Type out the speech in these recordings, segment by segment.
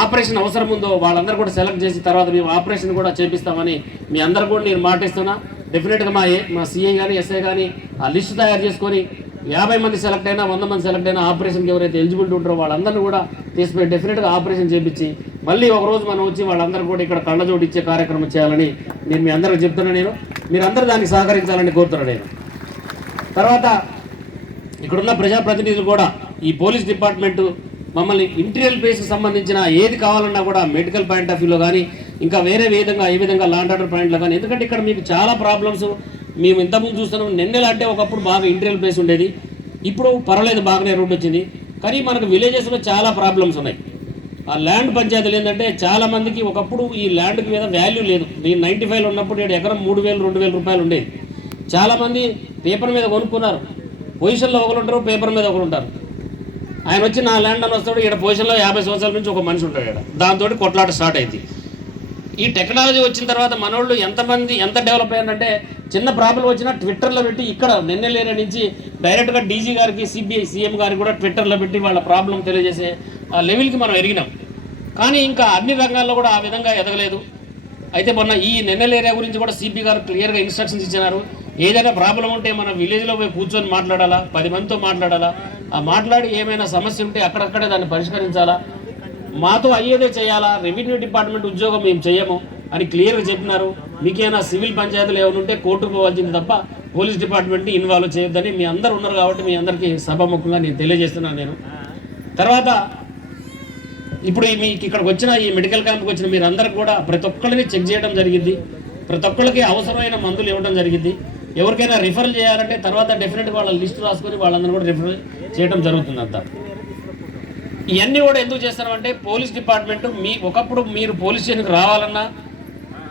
Operation అవసరం ఉందో వాళ్ళందరూ కూడా సెలెక్ట్ చేసి తర్వాత మేము ఆపరేషన్ కూడా చేపిస్తామని మీ అందరూ కూడా నేను మాటిస్తున్నా. డెఫినెట్గా మా సిఐ కానీ ఎస్ఐ కానీ ఆ లిస్టు తయారు చేసుకొని 50 మంది సెలెక్ట్ అయినా 100 మంది సెలెక్ట్ అయినా ఆపరేషన్కి ఎవరైతే ఎలిజిబిలిటీ ఉంటారో వాళ్ళందరినీ కూడా తీసుకుపోయి డెఫినెట్గా ఆపరేషన్ చేయించి మళ్ళీ ఒకరోజు మనం వచ్చి వాళ్ళందరూ కూడా ఇక్కడ కళ్ళజోడు ఇచ్చే కార్యక్రమం చేయాలని నేను మీ అందరికీ చెప్తున్నా. మీరందరూ దానికి సహకరించాలని కోరుతున్నాను నేను. తర్వాత ఇక్కడున్న ప్రజాప్రతినిధులు కూడా ఈ పోలీస్ డిపార్ట్మెంటు మమ్మల్ని ఇంటీరియల్ బేస్కి సంబంధించిన ఏది కావాలన్నా కూడా మెడికల్ పాయింట్ ఆఫ్ వ్యూలో కానీ ఇంకా వేరే ఏ విధంగా లా అండ్ ఆర్డర్ పాయింట్లో కానీ, ఎందుకంటే ఇక్కడ మీకు చాలా ప్రాబ్లమ్స్ మేము ఇంతకుముందు చూస్తున్నాం. నిన్నెలంటే ఒకప్పుడు బాగా ఇంటీరియల్ ప్లేస్ ఉండేది, ఇప్పుడు పర్వాలేదు బాగానే రోడ్ వచ్చింది. కానీ మనకు విలేజెస్లో చాలా ప్రాబ్లమ్స్ ఉన్నాయి. ఆ ల్యాండ్ పంచాయతీలు ఏంటంటే చాలామందికి ఒకప్పుడు ఈ ల్యాండ్కి మీద వాల్యూ లేదు. నేను 95లో ఉన్నప్పుడు ఎకరం 3,000 2,000 రూపాయలు ఉండేది. చాలామంది పేపర్ మీద కొనుక్కున్నారు. పొజిషన్లో ఒకరు ఉంటారు, పేపర్ మీద ఒకరు ఉంటారు. ఆయన వచ్చి నా ల్యాండ్ అని వస్తాడు, ఇక్కడ పొజిషన్లో 50 సంవత్సరాల నుంచి ఒక మనిషి ఉంటాడు. ఇక్కడ దాంతో కొట్లాట స్టార్ట్ అయింది. ఈ టెక్నాలజీ వచ్చిన తర్వాత మనోళ్ళు ఎంత డెవలప్ అయ్యారంటే చిన్న ప్రాబ్లం వచ్చినా ట్విట్టర్లో పెట్టి ఇక్కడ నిన్నెలేరియా నుంచి డైరెక్ట్గా డీజీ గారికి సిబిఐ సీఎం గారికి కూడా ట్విట్టర్లో పెట్టి వాళ్ళ ప్రాబ్లం తెలియజేసే ఆ లెవెల్కి మనం ఎరిగినాం. కానీ ఇంకా అన్ని రంగాల్లో కూడా ఆ విధంగా ఎదగలేదు. అయితే మొన్న ఈ నిన్నెలేరియా గురించి కూడా సిపి గారు క్లియర్గా ఇన్స్ట్రక్షన్స్ ఇచ్చినారు. ఏదైనా ప్రాబ్లం ఉంటే మన విలేజ్లో పోయి కూర్చొని మాట్లాడాలా, 10 మందితో మాట్లాడాలా, ఆ మాట్లాడి ఏమైనా సమస్య ఉంటే అక్కడక్కడే దాన్ని పరిష్కరించాలా, మాతో అయ్యేదే చేయాలా, రెవెన్యూ డిపార్ట్మెంట్ ఉద్యోగం మేము చేయము అని క్లియర్గా చెప్పినారు. మీకేమైనా సివిల్ పంచాయతీలు ఏమైనా ఉంటే కోర్టుకు పోవాల్సింది తప్ప పోలీస్ డిపార్ట్మెంట్ని ఇన్వాల్వ్ చేయొద్దని మీ అందరూ ఉన్నారు కాబట్టి మీ అందరికీ సభాముఖంగా నేను తెలియజేస్తున్నాను నేను. తర్వాత ఇప్పుడు మీకు ఇక్కడికి వచ్చిన ఈ మెడికల్ క్యాంప్కి వచ్చిన మీరందరూ కూడా ప్రతి ఒక్కరిని చెక్ చేయడం జరిగింది. ప్రతి ఒక్కరికి అవసరమైన మందులు ఇవ్వడం జరిగింది. ఎవరికైనా రిఫర్ చేయాలంటే తర్వాత డెఫినెట్గా వాళ్ళ లిస్టు రాసుకొని వాళ్ళందరూ కూడా రిఫర్ చేయడం జరుగుతుంది అంతా. ఇవన్నీ కూడా ఎందుకు చేస్తారంటే పోలీస్ డిపార్ట్మెంట్ ఒకప్పుడు మీరు పోలీస్ స్టేషన్కి రావాలన్నా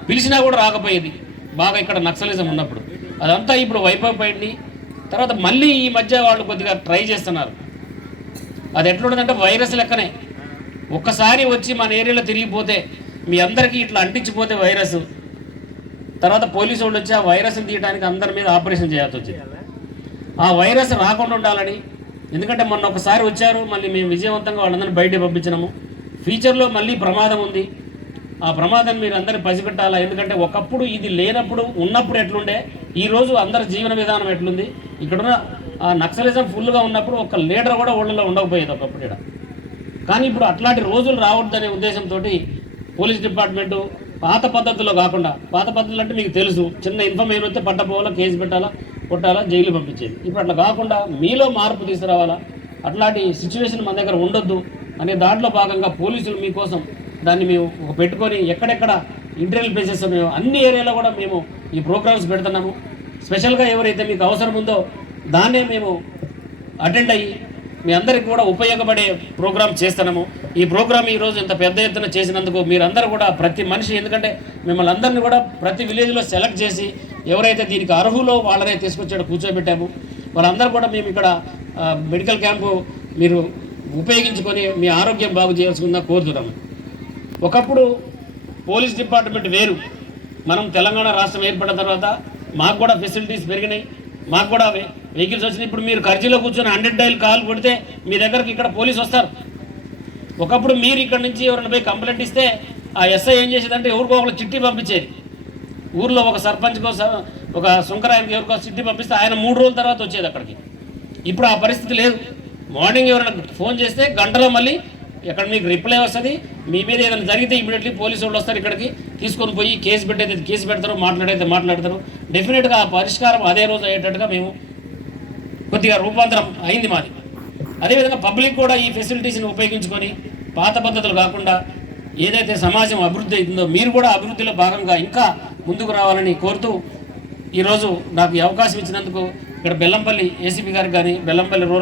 పిలిచినా కూడా రాకపోయేది, బాగా ఇక్కడ నక్సలిజం ఉన్నప్పుడు. అదంతా ఇప్పుడు వైపోయింది. తర్వాత మళ్ళీ ఈ మధ్య వాళ్ళు కొద్దిగా ట్రై చేస్తున్నారు. అది ఎట్లుంటుందంటే వైరస్ లెక్కనే. ఒక్కసారి వచ్చి మన ఏరియాలో తిరిగిపోతే మీ అందరికీ ఇట్లా అంటించిపోతే వైరస్, తర్వాత పోలీసు వాళ్ళు వచ్చి ఆ వైరస్ని తీయడానికి అందరి మీద ఆపరేషన్ చేయాల్సి వచ్చింది. ఆ వైరస్ రాకుండా ఉండాలని, ఎందుకంటే మొన్న ఒకసారి వచ్చారు, మళ్ళీ మేము విజయవంతంగా వాళ్ళందరినీ బయటకు పంపించినాము. ఫ్యూచర్లో మళ్ళీ ప్రమాదం ఉంది. ఆ ప్రమాదాన్ని మీరు అందరూ పసిగట్టాలా. ఎందుకంటే ఒకప్పుడు ఇది లేనప్పుడు ఉన్నప్పుడు ఎట్లుండే, ఈరోజు అందరి జీవన విధానం ఎట్లుంది, ఇక్కడున్న ఆ నక్సలిజం ఫుల్గా ఉన్నప్పుడు ఒక లీడర్ కూడా ఊళ్ళలో ఉండకపోయేది ఒకప్పుడు ఇక్కడ. కానీ ఇప్పుడు అట్లాంటి రోజులు రావద్దనే ఉద్దేశంతో పోలీస్ డిపార్ట్మెంటు పాత పద్ధతుల్లో కాకుండా, పాత పద్ధతులు అంటే మీకు తెలుసు, చిన్న ఇన్ఫర్మేషన్ వస్తే పట్టపోవాలా, కేసు పెట్టాలా, కొట్టాలా, జైలు పంపించేది. ఇప్పుడు అట్లా కాకుండా మీలో మార్పు తీసుకురావాలా, అట్లాంటి సిచ్యువేషన్ మన దగ్గర ఉండొద్దు అనే దాంట్లో భాగంగా పోలీసులు మీకోసం దాన్ని మేము పెట్టుకొని ఎక్కడెక్కడ ఇంటీరియల్ ప్లేసెస్ మేము అన్ని ఏరియాలో కూడా మేము ఈ ప్రోగ్రామ్స్ పెడుతున్నాము. స్పెషల్గా ఎవరైతే మీకు అవసరం ఉందో దాన్నే మేము అటెండ్ అయ్యి మీ అందరికీ కూడా ఉపయోగపడే ప్రోగ్రామ్ చేస్తున్నాము. ఈ ప్రోగ్రామ్ ఈరోజు ఇంత పెద్ద ఎత్తున చేసినందుకు మీరందరూ కూడా ప్రతి మనిషి, ఎందుకంటే మిమ్మల్ని అందరినీ కూడా ప్రతి విలేజ్లో సెలెక్ట్ చేసి ఎవరైతే దీనికి అర్హులో వాళ్ళనే తీసుకొచ్చాడో కూర్చోబెట్టాము. వాళ్ళందరూ కూడా మేము ఇక్కడ మెడికల్ క్యాంపు మీరు ఉపయోగించుకొని మీ ఆరోగ్యం బాగు చేయాల్సిందిగా కోరుతున్నాము. ఒకప్పుడు పోలీస్ డిపార్ట్మెంట్ వేరు, మనం తెలంగాణ రాష్ట్రం ఏర్పడిన తర్వాత మాకు కూడా ఫెసిలిటీస్ పెరిగినాయి, మాకు కూడా వెహికల్స్ వచ్చినాయి. ఇప్పుడు మీరు కర్జీలో కూర్చొని 100 డైల్ కాల్ కొడితే మీ దగ్గరికి ఇక్కడ పోలీసు వస్తారు. ఒకప్పుడు మీరు ఇక్కడ నుంచి ఎవరైనా పోయి కంప్లైంట్ ఇస్తే ఆ ఎస్ఐ ఏం చేసేదంటే ఎవరికో ఒకరు చిట్టి పంపించేది. ఊర్లో ఒక సర్పంచ్కో ఒక సుంకరాయనికి ఎవరికో చిట్టి పంపిస్తే ఆయన 3 రోజుల తర్వాత వచ్చేది అక్కడికి. ఇప్పుడు ఆ పరిస్థితి లేదు. మార్నింగ్ ఎవరైనా ఫోన్ చేస్తే గంటలో మళ్ళీ ఎక్కడ మీకు రిప్లై వస్తుంది. మీ మీద ఏదైనా జరిగితే ఇమీడియట్లీ పోలీసు వాళ్ళు వస్తారు, ఇక్కడికి తీసుకొని పోయి కేసు పెట్టేది కేసు పెడతారు, మాట్లాడైతే మాట్లాడతారు. డెఫినెట్గా ఆ పరిష్కారం అదే రోజు అయ్యేటట్టుగా మేము కొద్దిగా రూపాంతరం అయింది మాది. అదేవిధంగా పబ్లిక్ కూడా ఈ ఫెసిలిటీస్ని ఉపయోగించుకొని పాత పద్ధతులు కాకుండా ఏదైతే సమాజం అభివృద్ధి అవుతుందో మీరు కూడా అభివృద్ధిలో భాగంగా ఇంకా ముందుకు రావాలని కోరుతూ ఈరోజు నాకు ఈ అవకాశం ఇచ్చినందుకు ఇక్కడ బెల్లంపల్లి ఏసీపీ గారికి కానీ, బెల్లంపల్లి రూరల్